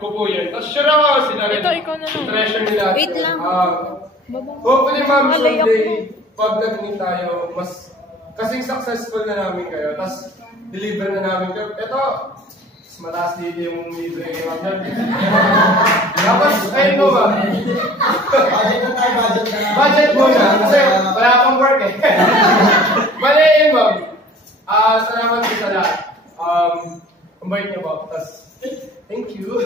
ko po yan. Tapos sure ako sila rin. Ito, ikaw na lang. Treasure nila. Wait lang. Hopefully ma'am, someday, pag nag-meet tayo, mas kasing successful na namin kayo. Tapos deliver na namin kayo. Ito, mas mataas dito yung libre kayo. Tapos, ayun mo ba? Budget na tayo, budget na. Budget muna. Kasi wala akong work eh. Bale yun ma'am. Salamat po sa lahat. Ang bait niyo po. Tapos, thank you.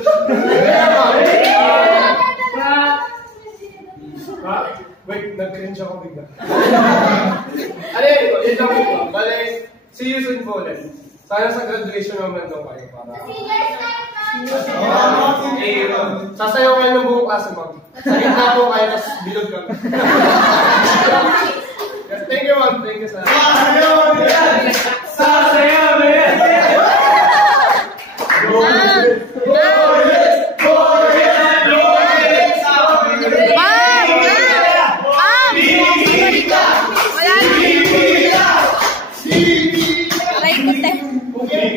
Wait, nag-cringe ako bigla. Ano yun lang po. Bale, see you soon po ulit. Sana sa graduation naman daw kayo para... Sasayaw kayo ng buong klase, ma'am. Sa gitna po kayo, tapos bilog kami. Thank you, ma'am. Thank you sa... Sasayaw!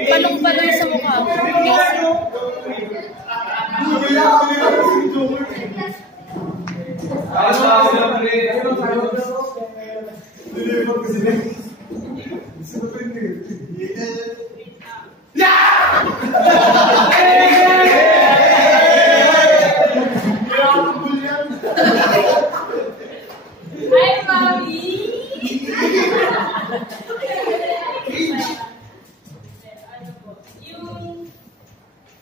Palong-palong sa mukha mo. Hi, Mami! Yung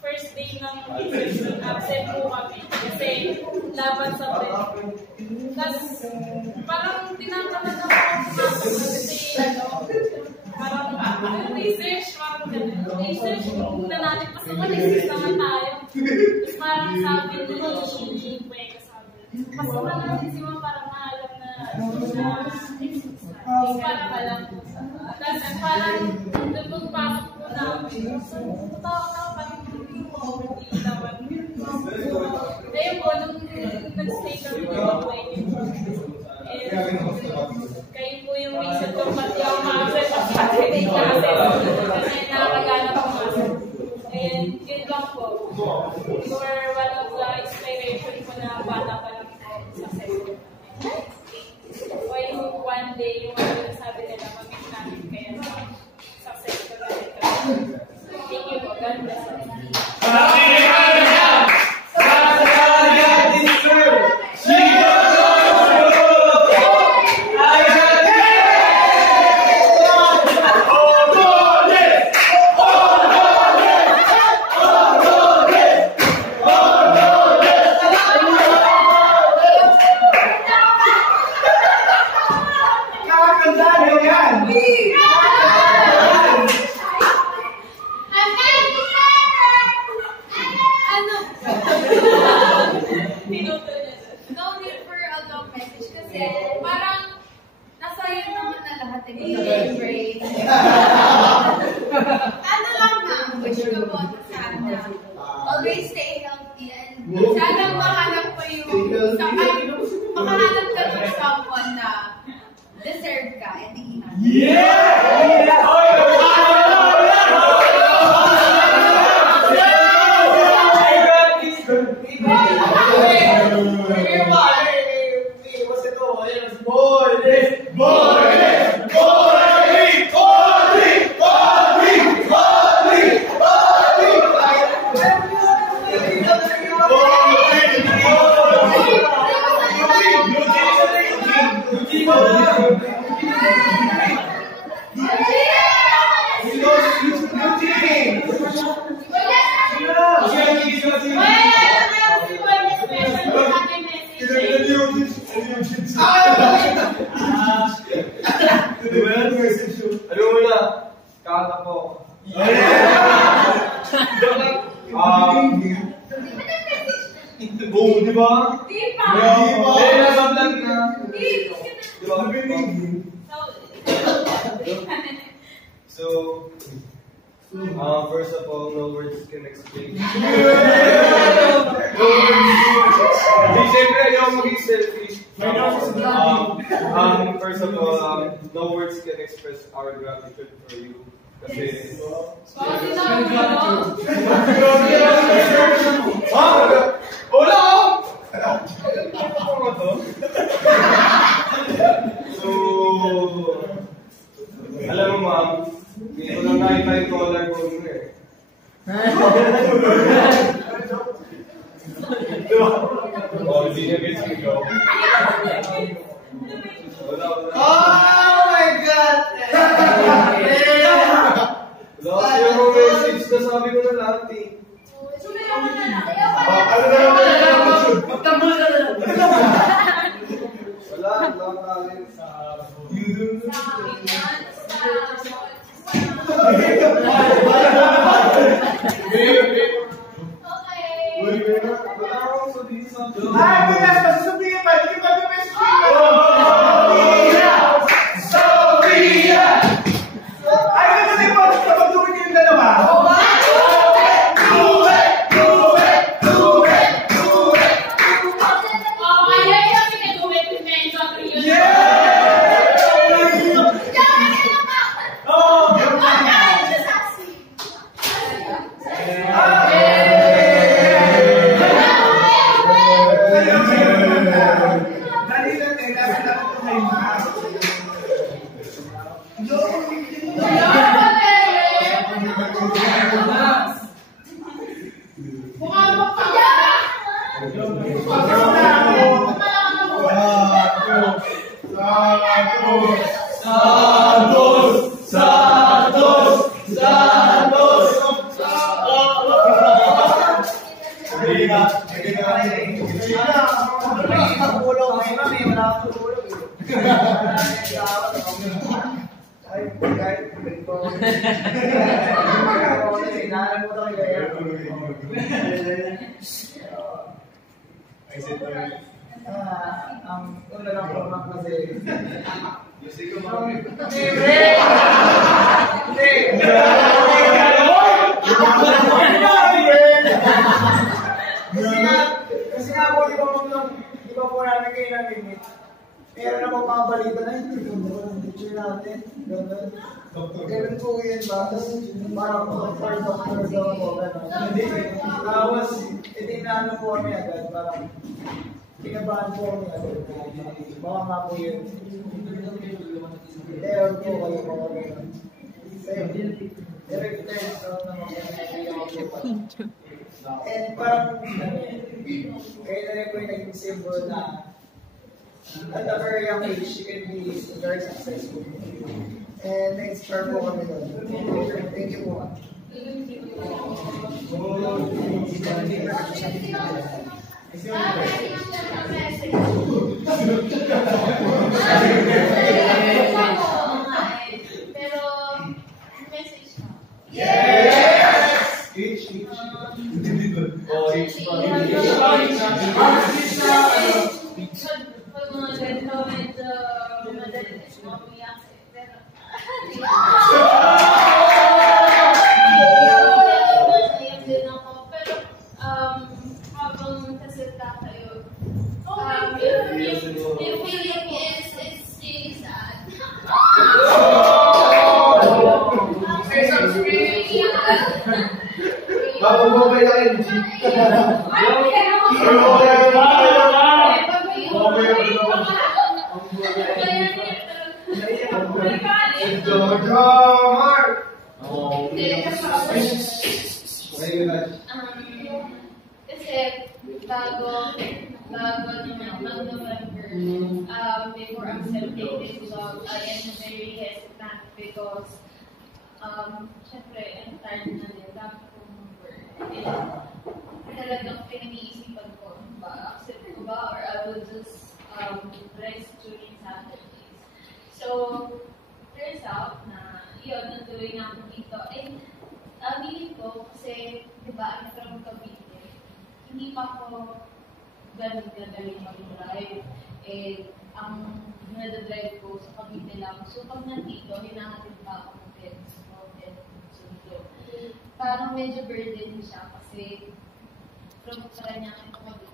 first day ng absent po kami kasi laban sa break. Tapos parang tinatamad ako kasi parang research, parang ganun. Research, kung nanatid pa sa mag-exist naman tayo. Tapos parang sabi nila, pasama natin si Mama para maalam na parang alam po. Tapos parang doon pagpasok po namin. So, tawa-tawa pa rin yung laban. Ayun po, nung nag-stay kami ng wedding. Kayo po yung reason kung pati ako ma-absent sa Saturday classes. Kasi nakakagana po ma-absent. And yun lang po. You were one of the inspiration ko na bata pa lang po sa second. O yung one day, yung ano sabi nila, mamit namin kaya successful na ito. Thank you po. God bless us. Always stay healthy and sana makahanap ko yung makahanap ka ng someone na deserve ka and iihan. Ano mo na? Kata ko. Di ba? Di pa! Nasa vlog na. Di ba? So, first of all, no words can explain. Siyempre, ayaw maging selfish. First of all, no words can express our gratitude for you. Kasi... Oh, hindi niya gets me go. Oh my God! Last year mo message na sabi ko na lahat eh. Sumilaw ka na lang. Ano na naman? Magtambol ka na lang. Wala, lang namin sa YouTube. Ay, bilas! Masusubihin pa! Hindi pa yung message ko! Sophia! Ay, kasi po! Kapag tuwin yung dalawa! Kasi nga po, di ba po namin kayo namin meron na mga balita na hindi ganda ng picture natin. Ganun po yun ba? Tapos parang doctor daw po. Tapos, itinano po kami agad. Parang kinabahan po kami agad. Baka nga po yun. Terror po kayo po kami. Returns out naman kami. And parang kayo na rin po yung naging symbol na at a very young age, you can be very successful. And na-inspire po kami doon. Thank you po. Pero, message na. Yes! Each. Oh, each. Pag mga ganito, medyo madalit na umiyak. Pero, naiyak din ako. Pero, habang kasalita kayo, yung feeling is, it's really sad. Mababay na kayo, G. Kasi bago naman mag-November, before accepting this vlog, I am very hesitant because syempre, I'm tired na din, dami kong work. And talagang pinag-iisipan ko, accept ko ba or I will just rest during Saturdays. So, turns out na yun, natuloy na ako dito. And bilin ko kasi, di ba, I'm from Cavite. Hindi pa ako ganun gagaling mag-drive. And ang nadadrive ko sa Cavite lang. So, pag nandito, hinahatid pa ako ng friends ko. So, parang medyo burden siya kasi from Paranaque ko Cavite.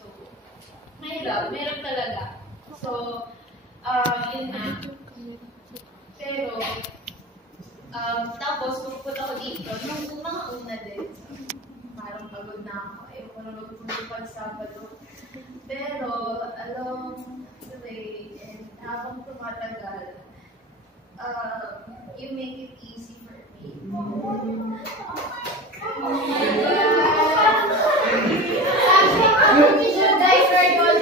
So, mahirap talaga. So, yun na. Pero, tapos, pupunta ako dito, nung mga una din, parang pagod na ako, ayaw ko na magpupag Sabado. Pero, along the way, and habang tumatagal, you make it easy for me. Should I write all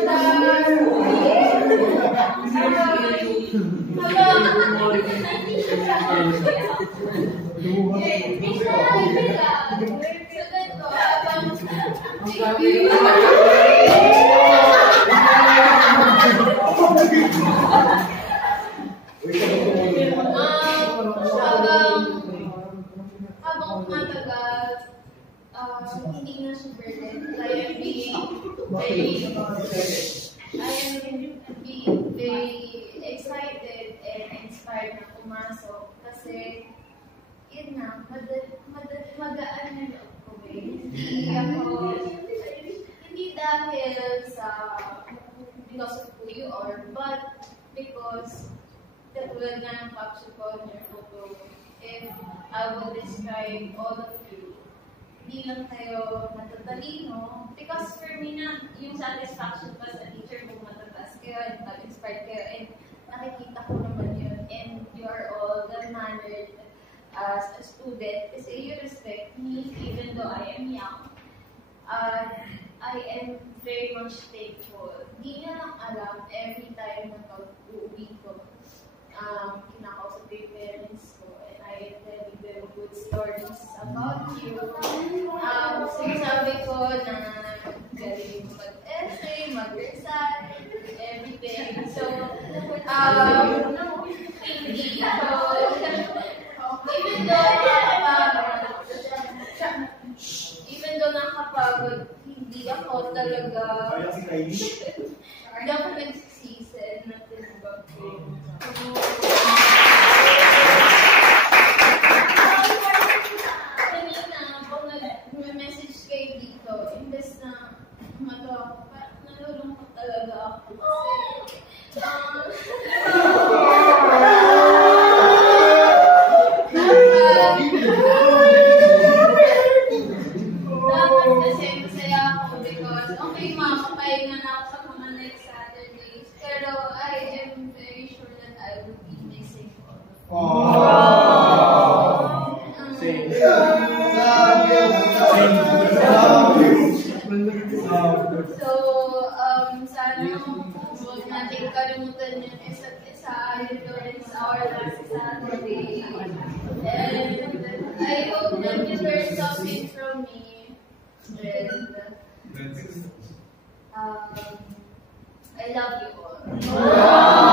habang matagal, hindi na siya burden. I am being very excited and inspired na pumasok kasi yun na, magaan na loob ko eh. Hindi dahil sa because of who you are, but because katulad nga ng caption ko in your photo, if I will describe all of you, hindi lang kayo matatalino. Because for me na, yung satisfaction pa sa teacher kung matatas kayo and mag-inspired kayo and nakikita ko naman yun and you are all well-mannered as a student kasi you respect me even though I am young. I am very much thankful. Hindi na lang alam every time na pag-uwi ko, kinakausap yung parents ko and I tell them good stories about you. Sinasabi ko na galing mag-essay, mag-recite, everything. So, hindi ko, even though nakapagod, hindi ako talaga, hindi ako nagsisisi na tinabag ko. Kanina, kung nag-message kayo dito, imbes na matawa ko, nalulungkot talaga ako kasi masaya ako because okay makapahinga na ako sa mga next Saturdays pero I am very sure that I will be missing all of you. So, sana huwag natin kalimutan yung isa't isa. It's our last Saturday. And I hope that you learn something from me. And I love you all.